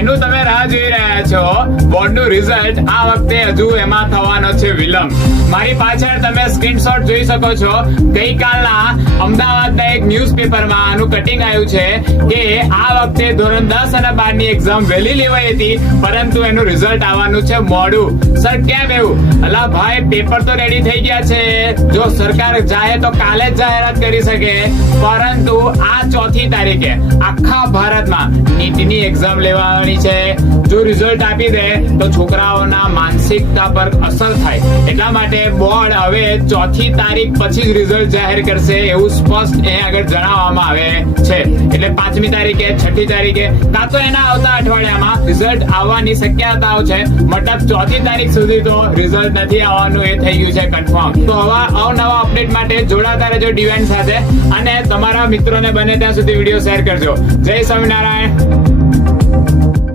જેનું તમે રાહ જોઈ રહ્યા છો બોર્ડનું રિઝલ્ટ આ વખતે હજુ એમાં થવાનો છે વિલંબ. મારી પાછળ તમે સ્ક્રીનશોટ જોઈ શકો છો. ગઈકાલના અમદાવાદના એક ન્યૂઝપેપરમાં આનું કટિંગ આવ્યું છે કે આ વખતે ધોરણ 10 અને 12 ની એક્ઝામ વહેલી લેવાઈ હતી, પરંતુ એનું રિઝલ્ટ આવવાનું છે મોડું. સર કેમ એવું? અલા ભાઈ, પેપર તો રેડી થઈ ગયા છે. જો સરકાર ચાહે તો કાલે જ જાહેરાત કરી શકે, પરંતુ આ 4મી તારીખે આખા ભારતમાં નીટની એક્ઝામ લેવાની છે. જો રિઝલ્ટ આપી દે તો છોકરાઓના માનસિકતા પર અસર થાય, એટલા માટે બોર્ડ હવે 4મી તારીખ પછી જ રિઝલ્ટ જાહેર કરશે એવું સ્પષ્ટ અહીં આગળ જણાવવામાં આવે છે. એટલે 5મી તારીખે, 6મી તારીખે, કાં તો એના આવતા અઠવાડિયામાં રિઝલ્ટ આવવાની શક્યતાઓ છે. મતલબ 4મી તારીખ સુધી તો રિઝલ્ટ નથી આવવાનું, એ થઈ ગયું છે કન્ફર્મ. તો હવે અવનવા અપડેટ માટે જોડાતા રહેજો ડિવાઇન સાથે, અને તમારા મિત્રોને બને ત્યાં સુધી વિડીયો શેર કરજો. જય સ્વામિનારાયણ.